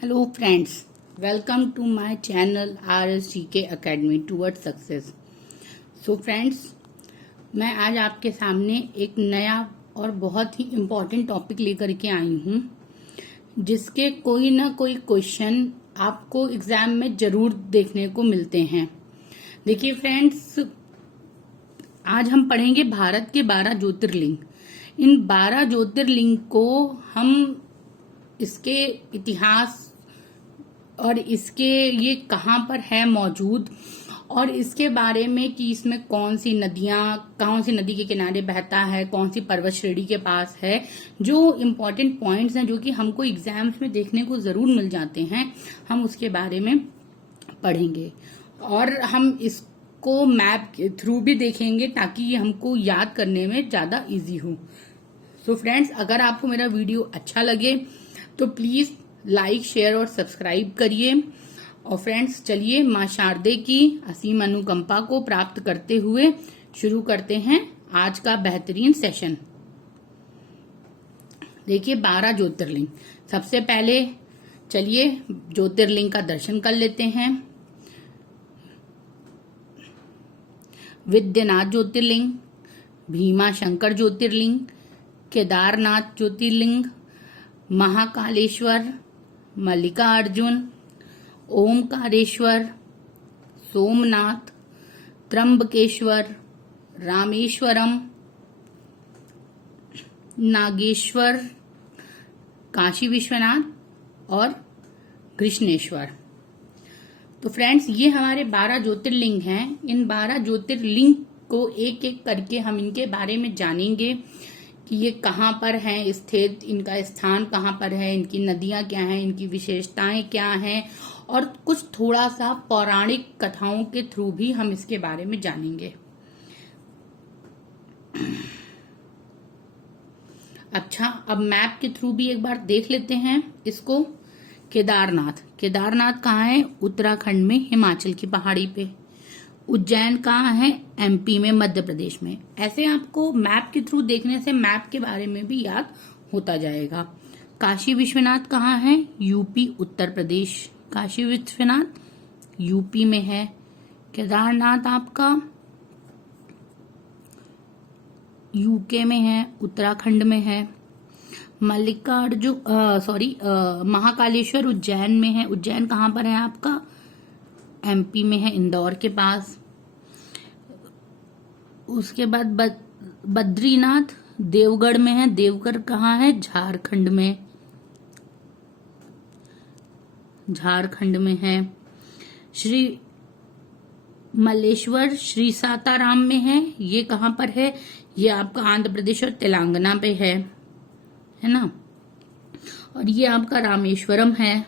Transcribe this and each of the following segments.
Hello friends, welcome to my channel RSGK Academy Towards Success. So friends, मैं आज आपके सामने एक नया और बहुत ही इम्पोर्टेंट टॉपिक लेकर के आई हूँ, जिसके कोई ना कोई क्वेश्चन आपको एग्जाम में जरूर देखने को मिलते हैं। देखिए फ्रेंड्स, आज हम पढ़ेंगे भारत के 12 ज्योतिर्लिंग। इन 12 ज्योतिर्लिंग को हम इसके इतिहास और इसके ये कहाँ पर है मौजूद और इसके बारे में कि इसमें कौन सी नदी के किनारे बहता है, कौन सी पर्वत श्रेणी के पास है, जो इम्पोर्टेंट पॉइंट्स हैं जो कि हमको एग्जाम्स में देखने को जरूर मिल जाते हैं, हम उसके बारे में पढ़ेंगे। और हम इसको मैप के थ्रू भी देखेंगे ताकि ये हमको याद करने में ज्यादा इजी हो। सो फ्रेंड्स, अगर आपको मेरा वीडियो अच्छा लगे तो प्लीज लाइक, शेयर और सब्सक्राइब करिए। और फ्रेंड्स, चलिए मां शारदे की असीम अनुकंपा को प्राप्त करते हुए शुरू करते हैं आज का बेहतरीन सेशन। देखिए 12 ज्योतिर्लिंग। सबसे पहले चलिए ज्योतिर्लिंग का दर्शन कर लेते हैं। विद्यानाथ ज्योतिर्लिंग, भीमा शंकर ज्योतिर्लिंग, केदारनाथ ज्योतिर्लिंग, महाकालेश्वर, मल्लिकार्जुन, ओमकारेश्वर, सोमनाथ, त्र्यंबकेश्वर, रामेश्वरम, नागेश्वर, काशी विश्वनाथ और कृष्णेश्वर। तो फ्रेंड्स, ये हमारे 12 ज्योतिर्लिंग हैं। इन 12 ज्योतिर्लिंग को एक एक करके हम इनके बारे में जानेंगे कि ये कहाँ पर हैं स्थित, इनका स्थान कहाँ पर है, इनकी नदियां क्या हैं, इनकी विशेषताएं क्या हैं, और कुछ थोड़ा सा पौराणिक कथाओं के थ्रू भी हम इसके बारे में जानेंगे। अच्छा, अब मैप के थ्रू भी एक बार देख लेते हैं इसको। केदारनाथ कहाँ है? उत्तराखंड में, हिमाचल की पहाड़ी पे। उज्जैन कहाँ है? एमपी में, मध्य प्रदेश में। ऐसे आपको मैप के थ्रू देखने से मैप के बारे में भी याद होता जाएगा। काशी विश्वनाथ कहाँ है? यूपी, उत्तर प्रदेश। काशी विश्वनाथ यूपी में है। केदारनाथ आपका यूके में है, उत्तराखंड में है। महाकालेश्वर उज्जैन में है। उज्जैन कहाँ पर है आपका? एमपी में है, इंदौर के पास। उसके बाद बद्रीनाथ देवगढ़ में है। देवगढ़ कहाँ है? झारखंड में है। श्री मल्लेश्वर श्री साताराम में है। ये कहाँ पर है? ये आपका आंध्र प्रदेश और तेलंगाना पे है ना। और ये आपका रामेश्वरम है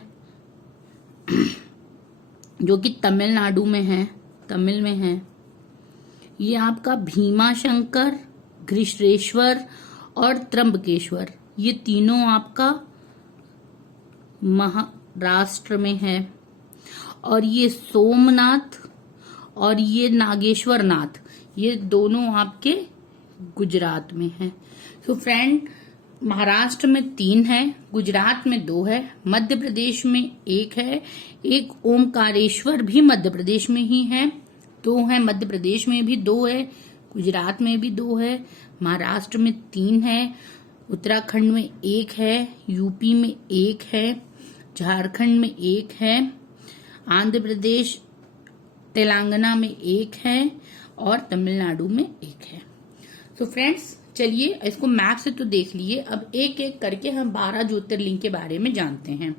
जो कि तमिलनाडु में है, तमिल में है। ये आपका भीमा शंकर, घृष्णेश्वर और त्र्यंबकेश्वर, ये तीनों आपका महाराष्ट्र में है। और ये सोमनाथ और ये नागेश्वर नाथ, ये दोनों आपके गुजरात में है। तो फ्रेंड, महाराष्ट्र में 3 है, गुजरात में 2 है, मध्य प्रदेश में 1 है। एक ओमकारेश्वर भी मध्य प्रदेश में ही है। 2 है, मध्य प्रदेश में भी 2 है, गुजरात में भी 2 है, महाराष्ट्र में 3 है, उत्तराखंड में 1 है, यूपी में 1 है, झारखंड में 1 है, आंध्र प्रदेश तेलंगाना में 1 है और तमिलनाडु में 1 है। तो फ्रेंड्स, चलिए इसको मैप से तो देख लिए, अब एक एक करके हम 12 ज्योतिर्लिंग के बारे में जानते हैं।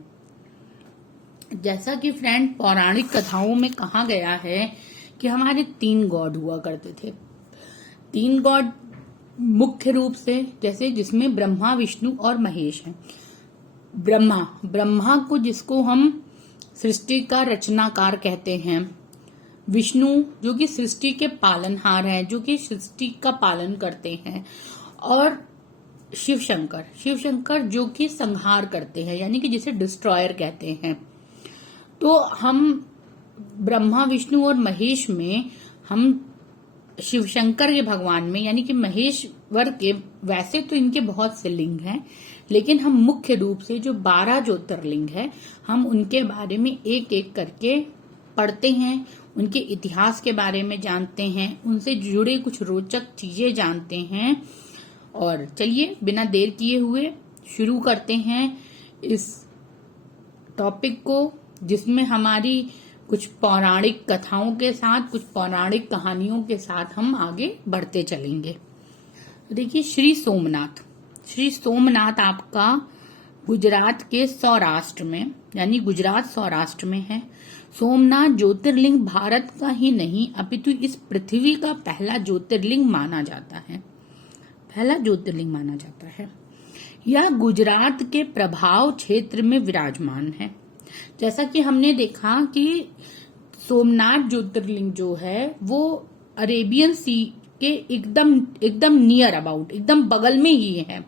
जैसा कि फ्रेंड पौराणिक कथाओं में कहा गया है कि हमारे 3 गॉड हुआ करते थे। 3 गॉड मुख्य रूप से, जैसे जिसमें ब्रह्मा, विष्णु और महेश हैं। ब्रह्मा को, जिसको हम सृष्टि का रचनाकार कहते हैं। विष्णु जो कि सृष्टि के पालनहार हैं, जो कि सृष्टि का पालन करते हैं। और शिव शंकर जो कि संहार करते हैं, यानी कि जिसे डिस्ट्रॉयर कहते हैं। तो हम ब्रह्मा, विष्णु और महेश में, हम शिव शंकर के भगवान में यानी कि महेश्वर के, वैसे तो इनके बहुत से लिंग हैं, लेकिन हम मुख्य रूप से जो 12 ज्योतिर्लिंग है हम उनके बारे में एक एक करके पढ़ते हैं, उनके इतिहास के बारे में जानते हैं, उनसे जुड़े कुछ रोचक चीजें जानते हैं। और चलिए बिना देर किए हुए शुरू करते हैं इस टॉपिक को, जिसमें हमारी कुछ पौराणिक कथाओं के साथ, कुछ पौराणिक कहानियों के साथ हम आगे बढ़ते चलेंगे। देखिए, श्री सोमनाथ आपका गुजरात के सौराष्ट्र में, यानी गुजरात सौराष्ट्र में है। सोमनाथ ज्योतिर्लिंग भारत का ही नहीं अपितु इस पृथ्वी का पहला ज्योतिर्लिंग माना जाता है। यह गुजरात के प्रभाव क्षेत्र में विराजमान है। जैसा कि हमने देखा कि सोमनाथ ज्योतिर्लिंग जो है वो अरेबियन सी के एकदम नियर अबाउट, एकदम बगल में ही है।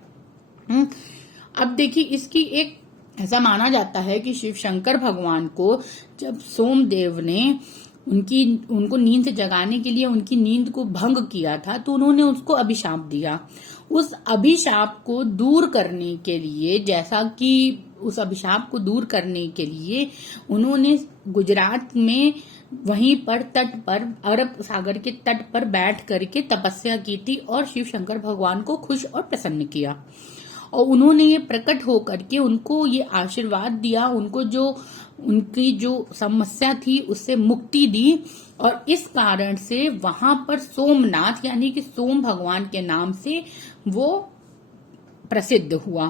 अब देखिए, इसकी एक ऐसा माना जाता है कि शिव शंकर भगवान को जब सोमदेव ने उनको नींद से जगाने के लिए उनकी नींद को भंग किया था, तो उन्होंने उसको अभिशाप दिया। उस अभिशाप को दूर करने के लिए, उन्होंने गुजरात में वहीं पर तट पर, अरब सागर के तट पर बैठ करके तपस्या की थी और शिव शंकर भगवान को खुश और प्रसन्न किया। और उन्होंने ये प्रकट होकर के उनको ये आशीर्वाद दिया, उनकी जो समस्या थी उससे मुक्ति दी। और इस कारण से वहां पर सोमनाथ, यानी कि सोम भगवान के नाम से वो प्रसिद्ध हुआ।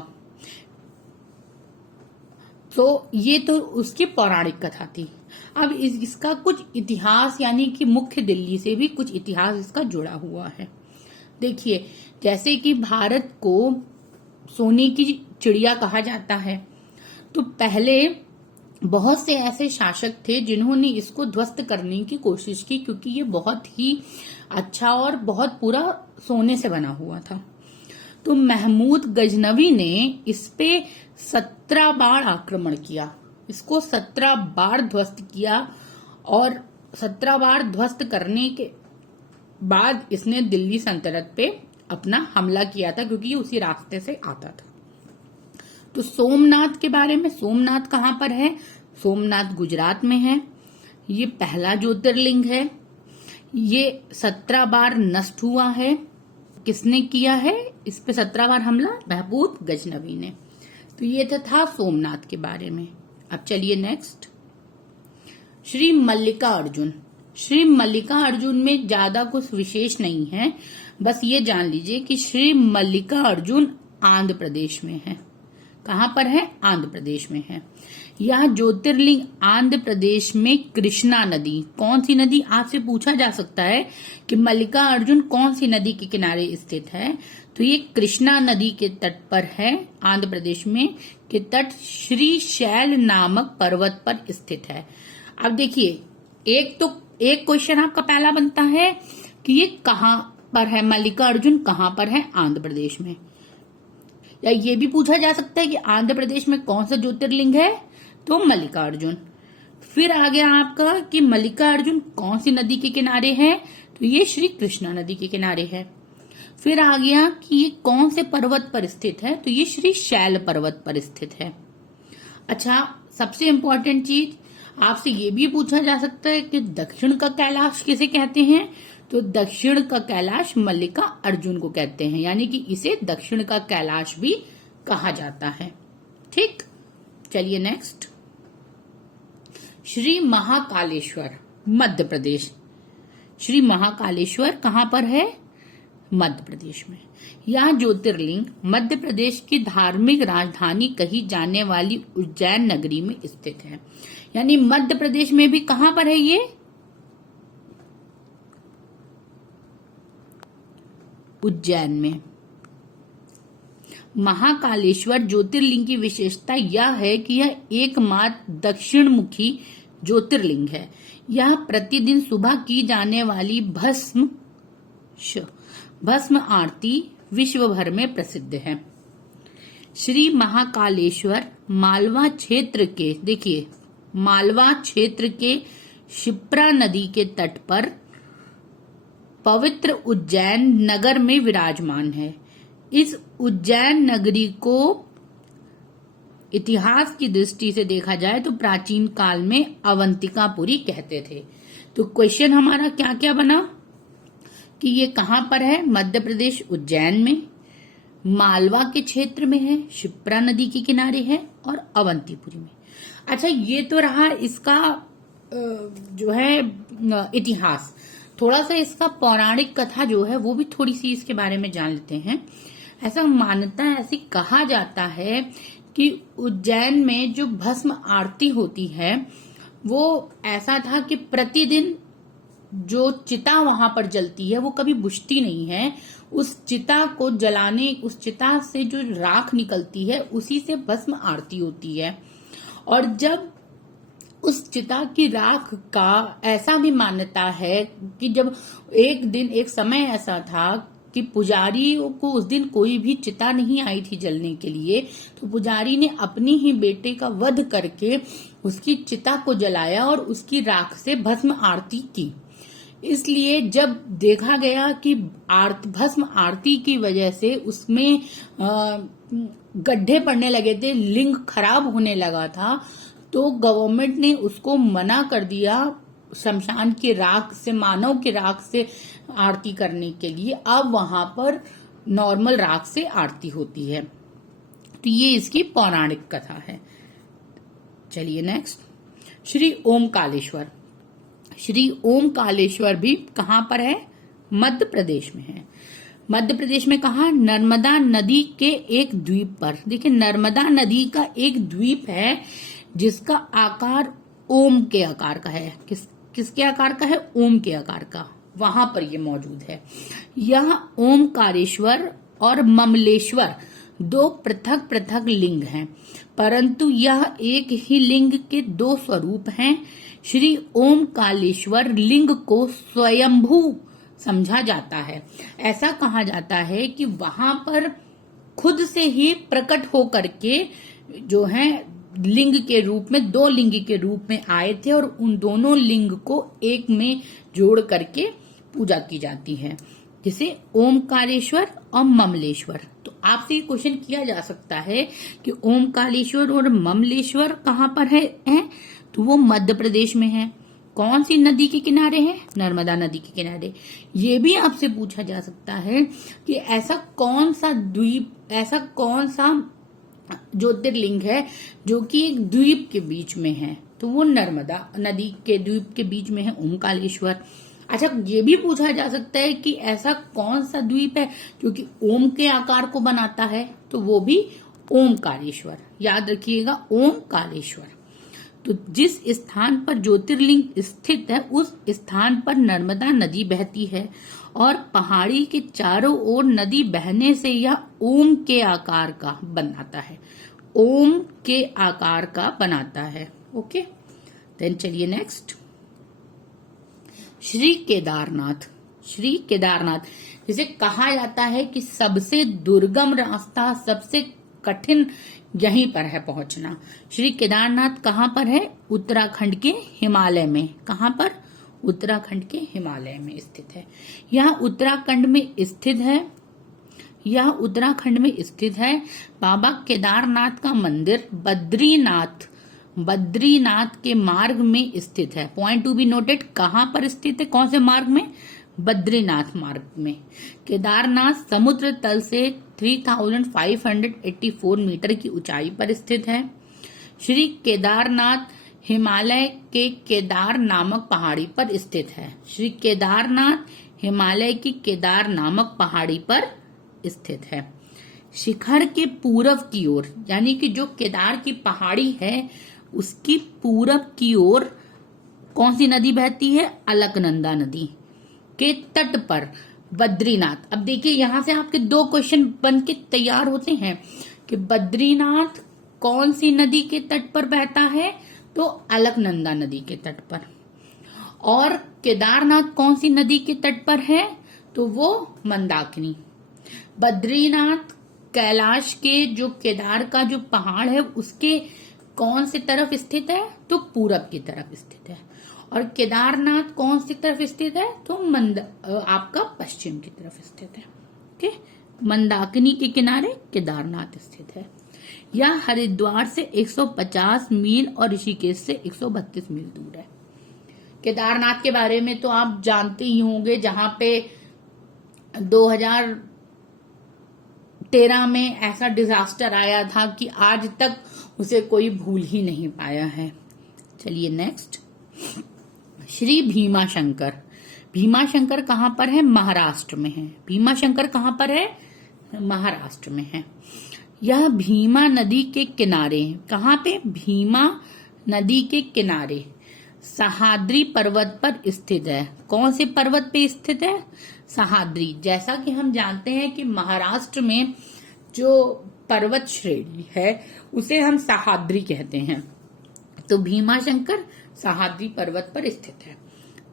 तो ये तो उसकी पौराणिक कथा थी। अब इसका कुछ इतिहास, यानी कि मुख्य दिल्ली से भी कुछ इतिहास इसका जुड़ा हुआ है। देखिए, जैसे कि भारत को सोने की चिड़िया कहा जाता है, तो पहले बहुत से ऐसे शासक थे जिन्होंने इसको ध्वस्त करने की कोशिश की, क्योंकि ये बहुत ही अच्छा और बहुत पूरा सोने से बना हुआ था। तो महमूद गजनवी ने इस पे 17 बार आक्रमण किया, इसको 17 बार ध्वस्त किया। और 17 बार ध्वस्त करने के बाद इसने दिल्ली सल्तनत पे अपना हमला किया था, क्योंकि ये उसी रास्ते से आता था। तो सोमनाथ के बारे में, सोमनाथ कहाँ पर है? सोमनाथ गुजरात में है। ये पहला ज्योतिर्लिंग है। ये 17 बार नष्ट हुआ है। किसने किया है इस पे 17 बार हमला? महमूद गजनवी ने। तो ये था सोमनाथ के बारे में। अब चलिए नेक्स्ट, श्री मल्लिकार्जुन। श्री मल्लिकार्जुन में ज्यादा कुछ विशेष नहीं है, बस ये जान लीजिए कि श्री मल्लिकार्जुन आंध्र प्रदेश में है। कहाँ पर है? आंध्र प्रदेश में है। यह ज्योतिर्लिंग आंध्र प्रदेश में कृष्णा नदी, कौन सी नदी आपसे पूछा जा सकता है कि मल्लिकार्जुन कौन सी नदी के किनारे स्थित है? तो ये कृष्णा नदी के तट पर है, आंध्र प्रदेश में के तट श्री शैल नामक पर्वत पर स्थित है। अब देखिए, एक क्वेश्चन आपका पहला बनता है कि ये कहाँ पर है, मल्लिकार्जुन कहाँ पर है? आंध्र प्रदेश में। या ये भी पूछा जा सकता है कि आंध्र प्रदेश में कौन सा ज्योतिर्लिंग है? तो मल्लिकार्जुन। फिर आ गया आपका कि मल्लिकार्जुन कौन सी नदी के किनारे है? तो ये श्री कृष्णा नदी के किनारे है। फिर आ गया कि ये कौन से पर्वत पर स्थित है? तो ये श्री शैल पर्वत पर स्थित है। अच्छा, सबसे इम्पोर्टेंट चीज आपसे ये भी पूछा जा सकता है कि दक्षिण का कैलाश किसे कहते हैं? तो दक्षिण का कैलाश मल्लिका अर्जुन को कहते हैं, यानी कि इसे दक्षिण का कैलाश भी कहा जाता है। ठीक, चलिए नेक्स्ट, श्री महाकालेश्वर मध्य प्रदेश। श्री महाकालेश्वर कहाँ पर है? मध्य प्रदेश में। यह ज्योतिर्लिंग मध्य प्रदेश की धार्मिक राजधानी कही जाने वाली उज्जैन नगरी में स्थित है। यानी मध्य प्रदेश में भी कहाँ पर है ये? उज्जैन में। महाकालेश्वर ज्योतिर्लिंग की विशेषता यह है कि यह एकमात्र दक्षिण मुखी ज्योतिर्लिंग है। यह प्रतिदिन सुबह की जाने वाली भस्म आरती विश्व भर में प्रसिद्ध है। श्री महाकालेश्वर मालवा क्षेत्र के, देखिए मालवा क्षेत्र के शिप्रा नदी के तट पर पवित्र उज्जैन नगर में विराजमान है। इस उज्जैन नगरी को इतिहास की दृष्टि से देखा जाए तो प्राचीन काल में अवंतिकापुरी कहते थे। तो क्वेश्चन हमारा क्या क्या बना कि ये कहाँ पर है? मध्य प्रदेश उज्जैन में, मालवा के क्षेत्र में है, शिप्रा नदी के किनारे है और अवंतीपुरी में। अच्छा, ये तो रहा इसका जो है इतिहास। थोड़ा सा इसका पौराणिक कथा जो है वो भी थोड़ी सी इसके बारे में जान लेते हैं। ऐसा मान्यता है, ऐसी कहा जाता है कि उज्जैन में जो भस्म आरती होती है वो ऐसा था कि प्रतिदिन जो चिता वहां पर जलती है वो कभी बुझती नहीं है। उस चिता को जलाने, उस चिता से जो राख निकलती है उसी से भस्म आरती होती है। और जब उस चिता की राख का ऐसा भी मान्यता है कि जब एक समय ऐसा था कि पुजारी को उस दिन कोई भी चिता नहीं आई थी जलने के लिए, तो पुजारी ने अपनी ही बेटे का वध करके उसकी चिता को जलाया और उसकी राख से भस्म आरती की। इसलिए जब देखा गया कि भस्म आरती की वजह से उसमें गड्ढे पड़ने लगे थे, लिंग खराब होने लगा था, तो गवर्नमेंट ने उसको मना कर दिया शमशान की राख से, मानव की राख से आरती करने के लिए। अब वहां पर नॉर्मल राख से आरती होती है। तो ये इसकी पौराणिक कथा है। चलिए नेक्स्ट, श्री ओमकालेश्वर। श्री ओमकालेश्वर भी कहां पर है? मध्य प्रदेश में है। मध्य प्रदेश में कहा? नर्मदा नदी के एक द्वीप पर। देखिए, नर्मदा नदी का एक द्वीप है जिसका आकार ओम के आकार का है। किसके आकार का है? ओम के आकार का। वहां पर ये मौजूद है। यह ओमकारेश्वर और ममलेश्वर दो पृथक पृथक लिंग हैं, परंतु यह एक ही लिंग के दो स्वरूप हैं। श्री ओमकालेश्वर लिंग को स्वयंभू समझा जाता है। ऐसा कहा जाता है कि वहां पर खुद से ही प्रकट होकर के जो है लिंग के रूप में, दो लिंग के रूप में आए थे और उन दोनों लिंग को एक में जोड़ करके पूजा की जाती है, जिसे ओमकारेश्वर और ममलेश्वर। तो आपसे क्वेश्चन किया जा सकता है कि ओमकारेश्वर और ममलेश्वर कहाँ पर है? तो वो मध्य प्रदेश में है। कौन सी नदी के किनारे है? नर्मदा नदी के किनारे। ये भी आपसे पूछा जा सकता है कि ऐसा कौन सा द्वीप, ऐसा कौन सा ज्योतिर्लिंग है जो कि एक द्वीप के बीच में है? तो वो नर्मदा नदी के द्वीप के बीच में है ओमकालेश्वर। अच्छा, ये भी पूछा जा सकता है कि ऐसा कौन सा द्वीप है जो कि ओम के आकार को बनाता है? तो वो भी ओमकारेश्वर। याद रखिएगा, ओमकारेश्वर। तो जिस स्थान पर ज्योतिर्लिंग स्थित है उस स्थान पर नर्मदा नदी बहती है और पहाड़ी के चारों ओर नदी बहने से यह ओम के आकार का बनाता है। ओम के आकार का बनाता है। ओके, देन चलिए नेक्स्ट, श्री केदारनाथ। श्री केदारनाथ, जिसे कहा जाता है कि सबसे दुर्गम रास्ता, सबसे कठिन यहीं पर है पहुंचना। श्री केदारनाथ कहाँ पर है? उत्तराखंड के हिमालय में। कहाँ पर? उत्तराखंड के हिमालय में स्थित है। यह उत्तराखंड में स्थित है। यह उत्तराखंड में स्थित है। बाबा केदारनाथ का मंदिर बद्रीनाथ के मार्ग में स्थित है। पॉइंट टू बी नोटेड, कहाँ पर स्थित है? कौन से मार्ग में? बद्रीनाथ मार्ग में। केदारनाथ समुद्र तल से 3584 मीटर की ऊंचाई पर स्थित है। श्री केदारनाथ हिमालय के केदार नामक पहाड़ी पर स्थित है। श्री केदारनाथ हिमालय की केदार नामक पहाड़ी पर स्थित है। शिखर के पूरब की ओर, यानी कि जो केदार की पहाड़ी है उसकी पूरब की ओर कौन सी नदी बहती है? अलकनंदा नदी के तट पर बद्रीनाथ। अब देखिए, यहां से आपके दो क्वेश्चन बन के तैयार होते हैं कि बद्रीनाथ कौन सी नदी के तट पर बहता है? तो अलकनंदा नदी के तट पर। और केदारनाथ कौन सी नदी के तट पर है? तो वो मंदाकिनी। बद्रीनाथ कैलाश के जो केदार का जो पहाड़ है उसके कौन सी तरफ स्थित है? तो पूरब की तरफ स्थित है। और केदारनाथ कौन सी तरफ स्थित है? तो आपका पश्चिम की तरफ स्थित है। ओके, मंदाकिनी के किनारे केदारनाथ स्थित है। यह हरिद्वार से 150 मील और ऋषिकेश से 132 मील दूर है। केदारनाथ के बारे में तो आप जानते ही होंगे, जहां पे 2013 में ऐसा डिजास्टर आया था कि आज तक उसे कोई भूल ही नहीं पाया है। चलिए नेक्स्ट, श्री भीमाशंकर। भीमाशंकर कहाँ पर है? महाराष्ट्र में है। भीमाशंकर कहाँ पर है? महाराष्ट्र में है। यह भीमा नदी के किनारे, कहाँ पे? भीमा नदी के किनारे सह्याद्री पर्वत पर स्थित है। कौन से पर्वत पे स्थित है? सह्याद्री। जैसा कि हम जानते हैं कि महाराष्ट्र में जो पर्वत श्रेणी है उसे हम सह्याद्री कहते हैं, तो भीमाशंकर सह्याद्री पर्वत पर स्थित है।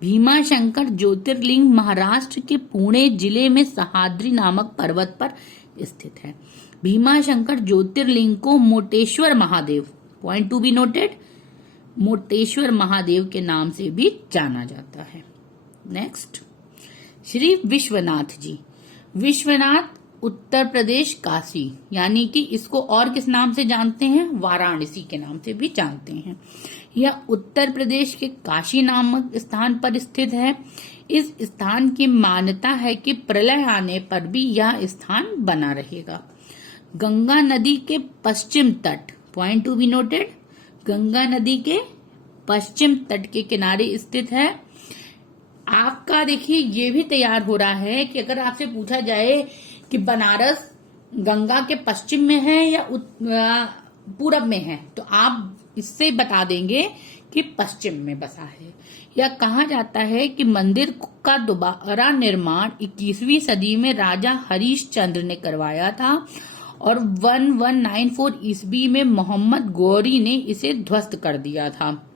भीमाशंकर ज्योतिर्लिंग महाराष्ट्र के पुणे जिले में सह्याद्री नामक पर्वत पर स्थित है। भीमाशंकर ज्योतिर्लिंग को Moteshwar Mahadev, point to be noted, Moteshwar Mahadev के नाम से भी जाना जाता है। नेक्स्ट, श्री विश्वनाथ जी। विश्वनाथ उत्तर प्रदेश काशी, यानी कि इसको और किस नाम से जानते हैं? वाराणसी के नाम से भी जानते हैं। यह उत्तर प्रदेश के काशी नामक स्थान पर स्थित है। इस स्थान की मान्यता है कि प्रलय आने पर भी यह स्थान बना रहेगा। गंगा नदी के पश्चिम तट, point to be noted, Ganga नदी के पश्चिम तट के किनारे स्थित है। आपका देखिए ये भी तैयार हो रहा है कि अगर आपसे पूछा जाए कि बनारस गंगा के पश्चिम में है या पूरब में है, तो आप इससे बता देंगे कि पश्चिम में बसा है। यह कहा जाता है कि मंदिर का दोबारा निर्माण 21वीं सदी में राजा हरिश्चंद्र ने करवाया था और 1194 ईस्वी में मोहम्मद गौरी ने इसे ध्वस्त कर दिया था।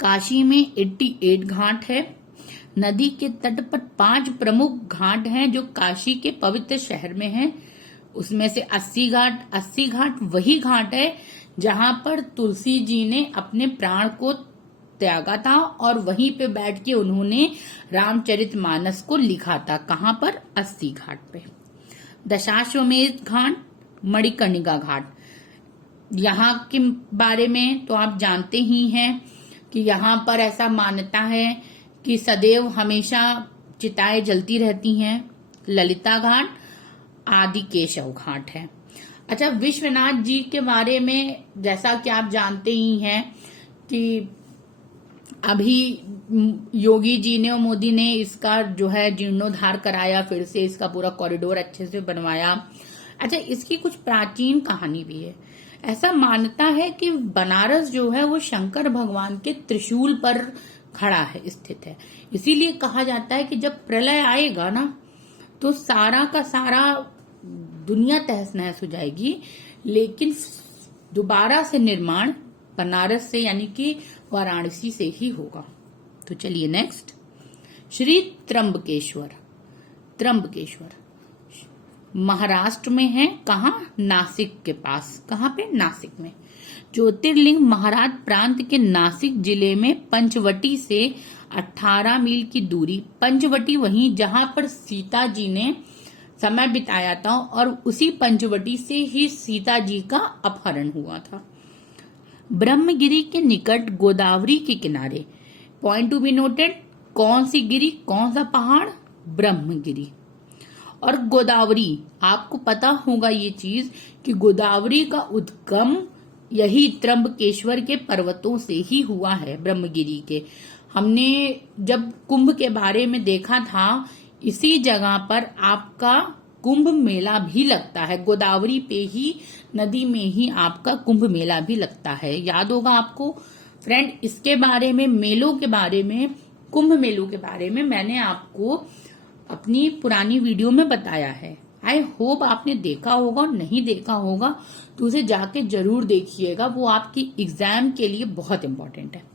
काशी में 88 घाट है। नदी के तट पर 5 प्रमुख घाट हैं जो काशी के पवित्र शहर में हैं। उसमें से 80 घाट वही घाट है जहां पर तुलसी जी ने अपने प्राण को त्यागा था और वहीं पे बैठ के उन्होंने रामचरितमानस को लिखा था। कहां पर? 80 घाट पे। दशाश्वमेध घाट, मणिकर्णिका घाट, यहाँ के बारे में तो आप जानते ही हैं कि यहाँ पर ऐसा मान्यता है कि सदैव हमेशा चिताएं जलती रहती हैं। ललिता घाट, आदि केशव घाट है। अच्छा, विश्वनाथ जी के बारे में जैसा कि आप जानते ही हैं कि अभी योगी जी ने और मोदी ने इसका जो है जीर्णोद्धार कराया, फिर से इसका पूरा कॉरिडोर अच्छे से बनवाया। अच्छा, इसकी कुछ प्राचीन कहानी भी है। ऐसा मान्यता है कि बनारस जो है वो शंकर भगवान के त्रिशूल पर खड़ा है, स्थित है। इसीलिए कहा जाता है कि जब प्रलय आएगा ना तो सारा का सारा दुनिया तहस नहस हो जाएगी, लेकिन दोबारा से निर्माण बनारस से यानी कि वाराणसी से ही होगा। तो चलिए नेक्स्ट, श्री त्र्यंबकेश्वर। त्र्यंबकेश्वर महाराष्ट्र में है। कहाँ? नासिक के पास। कहाँ पे? नासिक में। ज्योतिर्लिंग महाराष्ट्र प्रांत के नासिक जिले में पंचवटी से 18 मील की दूरी। पंचवटी वहीं जहां पर सीता जी ने समय बिताया था और उसी पंचवटी से ही सीता जी का अपहरण हुआ था। ब्रह्मगिरी के निकट गोदावरी के किनारे, पॉइंट टू बी नोटेड, कौन सी गिरी, कौन सा पहाड़? ब्रह्मगिरी। और गोदावरी, आपको पता होगा ये चीज कि गोदावरी का उद्गम यही त्र्यंबकेश्वर के पर्वतों से ही हुआ है, ब्रह्मगिरी के। हमने जब कुंभ के बारे में देखा था, इसी जगह पर आपका कुंभ मेला भी लगता है। गोदावरी पे ही, नदी में ही आपका कुंभ मेला भी लगता है। याद होगा आपको फ्रेंड, इसके बारे में, मेलों के बारे में, कुंभ मेलों के बारे में मैंने आपको अपनी पुरानी वीडियो में बताया है। आई होप आपने देखा होगा, नहीं देखा होगा तो उसे जाके जरूर देखिएगा, वो आपकी एग्जाम के लिए बहुत इंपॉर्टेंट है।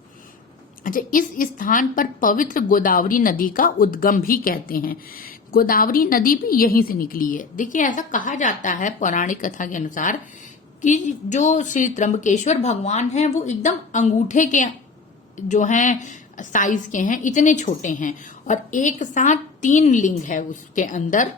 अच्छा, इस स्थान पर पवित्र गोदावरी नदी का उद्गम भी कहते हैं। गोदावरी नदी भी यहीं से निकली है। देखिए, ऐसा कहा जाता है पौराणिक कथा के अनुसार कि जो श्री त्र्यंबकेश्वर भगवान हैं वो एकदम अंगूठे के जो हैं साइज के हैं, इतने छोटे हैं और एक साथ 3 लिंग है उसके अंदर,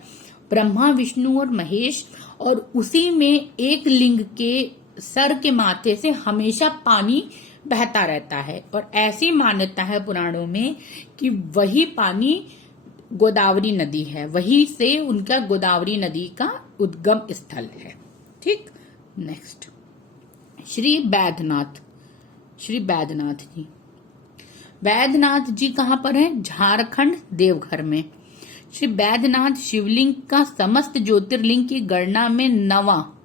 ब्रह्मा, विष्णु और महेश। और उसी में एक लिंग के सर के माथे से हमेशा पानी बहता रहता है। और ऐसी मान्यता है पुराणों में कि वही पानी गोदावरी नदी है, वही से उनका गोदावरी नदी का उद्गम स्थल है। ठीक, नेक्स्ट श्री बैद्यनाथ। श्री बैद्यनाथ जी, बैद्यनाथ जी कहाँ पर है? झारखंड, देवघर में। श्री बैद्यनाथ शिवलिंग का समस्त ज्योतिर्लिंग की गणना में नवा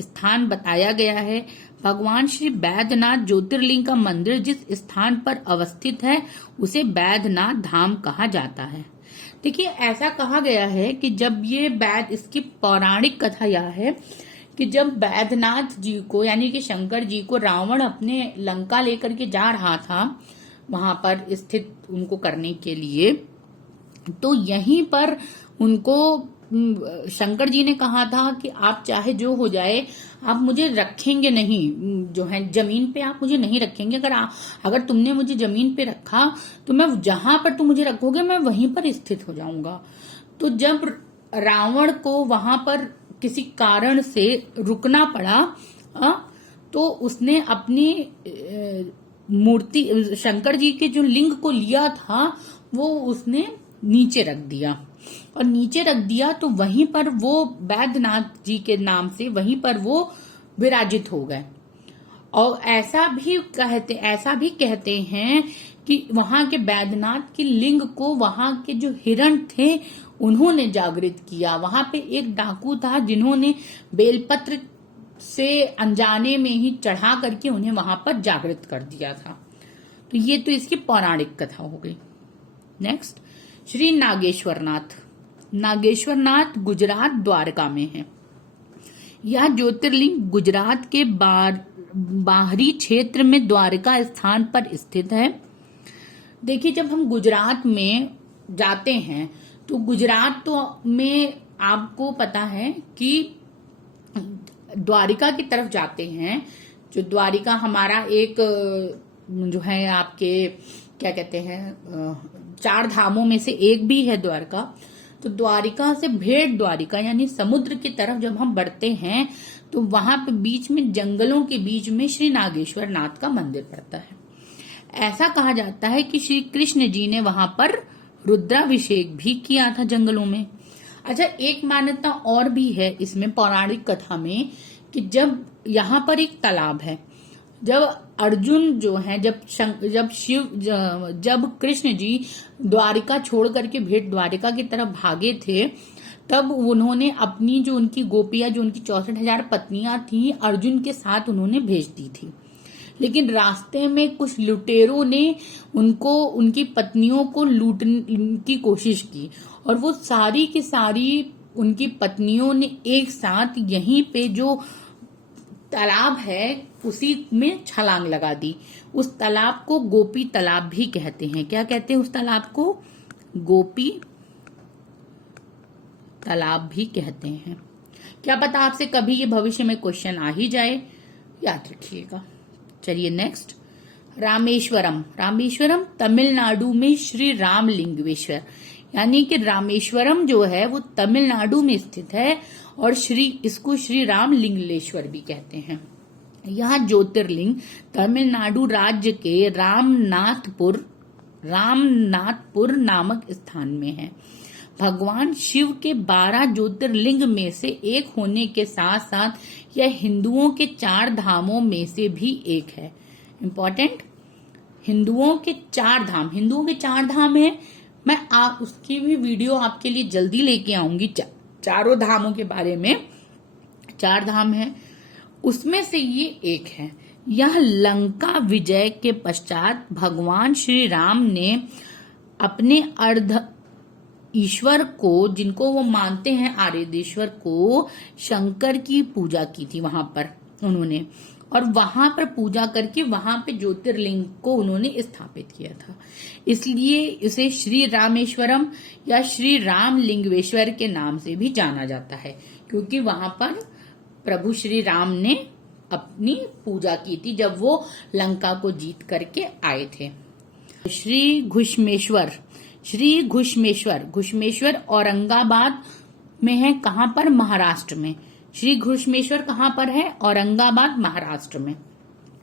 स्थान बताया गया है। भगवान श्री बैद्यनाथ ज्योतिर्लिंग का मंदिर जिस स्थान पर अवस्थित है उसे बैद्यनाथ धाम कहा जाता है। देखिए, ऐसा कहा गया है कि जब ये इसकी पौराणिक कथा यह है कि जब बैद्यनाथ जी को यानी कि शंकर जी को रावण अपने लंका लेकर के जा रहा था वहां पर स्थित उनको करने के लिए, तो यहीं पर उनको शंकर जी ने कहा था कि आप चाहे जो हो जाए, आप मुझे रखेंगे नहीं, जो है जमीन पे आप मुझे नहीं रखेंगे। अगर तुमने मुझे जमीन पे रखा तो मैं जहां पर तुम मुझे रखोगे मैं वहीं पर स्थित हो जाऊंगा। तो जब रावण को वहां पर किसी कारण से रुकना पड़ा, तो उसने अपनी मूर्ति शंकर जी के जो लिंग को लिया था वो उसने नीचे रख दिया, और नीचे रख दिया तो वहीं पर वो बैद्यनाथ जी के नाम से वहीं पर वो विराजित हो गए। और ऐसा भी कहते हैं कि वहां के बैद्यनाथ के लिंग को वहां के जो हिरण थे उन्होंने जागृत किया। वहां पे एक डाकू था जिन्होंने बेलपत्र से अनजाने में ही चढ़ा करके उन्हें वहां पर जागृत कर दिया था। तो ये तो इसकी पौराणिक कथा हो गई। नेक्स्ट श्री नागेश्वरनाथ। नागेश्वरनाथ गुजरात द्वारका में है। यह ज्योतिर्लिंग गुजरात के बाहरी क्षेत्र में द्वारका स्थान पर स्थित है। देखिए, जब हम गुजरात में जाते हैं तो गुजरात में आपको पता है कि द्वारिका की तरफ जाते हैं। जो द्वारिका हमारा एक जो है आपके क्या कहते हैं 4 धामों में से एक भी है द्वारका। तो द्वारिका से भेड़ द्वारिका यानी समुद्र की तरफ जब हम बढ़ते हैं तो वहां पे बीच में जंगलों के बीच में श्री नागेश्वर नाथ का मंदिर पड़ता है। ऐसा कहा जाता है कि श्री कृष्ण जी ने वहां पर रुद्राभिषेक भी किया था जंगलों में। अच्छा, एक मान्यता और भी है इसमें पौराणिक कथा में कि जब यहाँ पर एक तालाब है, जब अर्जुन जो है जब कृष्ण जी द्वारिका छोड़ करके भेड़ द्वारिका की तरफ भागे थे, तब उन्होंने अपनी जो उनकी गोपियां जो उनकी 64,000 पत्नियां थी अर्जुन के साथ उन्होंने भेज दी थी। लेकिन रास्ते में कुछ लुटेरों ने उनकी पत्नियों को लूटने की कोशिश की और वो सारी की सारी उनकी पत्नियों ने एक साथ यहीं पे जो तालाब है उसी में छलांग लगा दी। उस तालाब को गोपी तालाब भी कहते हैं। क्या कहते हैं उस तालाब को? गोपी तालाब भी कहते हैं। क्या पता आपसे कभी ये भविष्य में क्वेश्चन आ ही जाए, याद रखिएगा। चलिए नेक्स्ट, रामेश्वरम। रामेश्वरम तमिलनाडु में श्री रामलिंगेश्वर यानी कि रामेश्वरम जो है वो तमिलनाडु में स्थित है और इसको श्री रामलिंगेश्वर भी कहते हैं। यह ज्योतिर्लिंग तमिलनाडु राज्य के रामनाथपुर नामक स्थान में है। भगवान शिव के 12 ज्योतिर्लिंग में से एक होने के साथ साथ यह हिंदुओं के 4 धामों में से भी एक है। इम्पोर्टेंट, हिंदुओं के 4 धाम है। मैं उसकी भी वीडियो आपके लिए जल्दी लेके आऊंगी। चारों धामों के बारे में 4 धाम है, उसमें से ये एक है। यह लंका विजय के पश्चात भगवान श्री राम ने अपने अर्ध ईश्वर को, जिनको वो मानते हैं आर्यदेश्वर को, शंकर की पूजा की थी वहां पर उन्होंने, और वहां पर पूजा करके वहां पे ज्योतिर्लिंग को उन्होंने स्थापित किया था। इसलिए इसे श्री रामेश्वरम या श्री रामलिंगेश्वर के नाम से भी जाना जाता है, क्योंकि वहां पर प्रभु श्री राम ने अपनी पूजा की थी जब वो लंका को जीत करके आए थे। श्री घुश्मेश्वर औरंगाबाद में है, कहां पर? महाराष्ट्र में। श्री घृष्णेश्वर कहां पर है? औरंगाबाद, महाराष्ट्र में।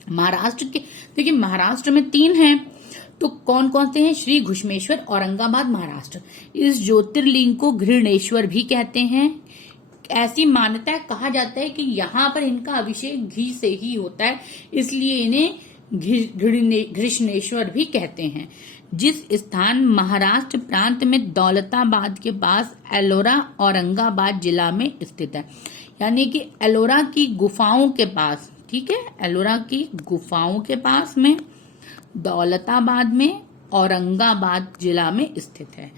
महाराष्ट्र के देखिए, महाराष्ट्र में 3 हैं, तो कौन कौन से हैं? श्री घृष्णेश्वर, औरंगाबाद, महाराष्ट्र। इस ज्योतिर्लिंग को घृणेश्वर भी कहते हैं। ऐसी मान्यता है, कहा जाता है कि यहाँ पर इनका अभिषेक घी से ही होता है, इसलिए इन्हें घृष्णेश्वर भी कहते हैं। जिस स्थान महाराष्ट्र प्रांत में दौलताबाद के पास एलोरा औरंगाबाद जिला में स्थित है, यानी कि एलोरा की गुफाओं के पास, ठीक है, एलोरा की गुफाओं के पास में दौलताबाद में औरंगाबाद जिला में स्थित है।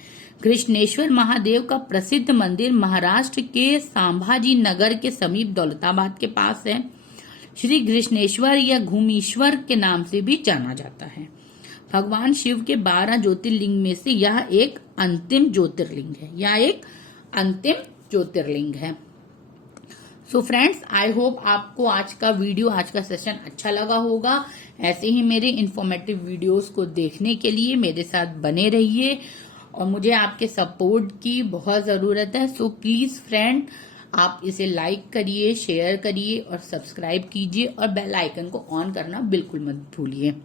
घृष्णेश्वर महादेव का प्रसिद्ध मंदिर महाराष्ट्र के संभाजी नगर के समीप दौलताबाद के पास है। श्री घृष्णेश्वर या घूमीश्वर के नाम से भी जाना जाता है। भगवान शिव के 12 ज्योतिर्लिंग में से यह एक अंतिम ज्योतिर्लिंग है। सो फ्रेंड्स, आई होप आपको आज का सेशन अच्छा लगा होगा। ऐसे ही मेरे इन्फॉर्मेटिव वीडियोस को देखने के लिए मेरे साथ बने रहिए और मुझे आपके सपोर्ट की बहुत जरूरत है। सो प्लीज फ्रेंड, आप इसे लाइक करिए, शेयर करिए और सब्सक्राइब कीजिए और बेल आइकन को ऑन करना बिल्कुल मत भूलिए।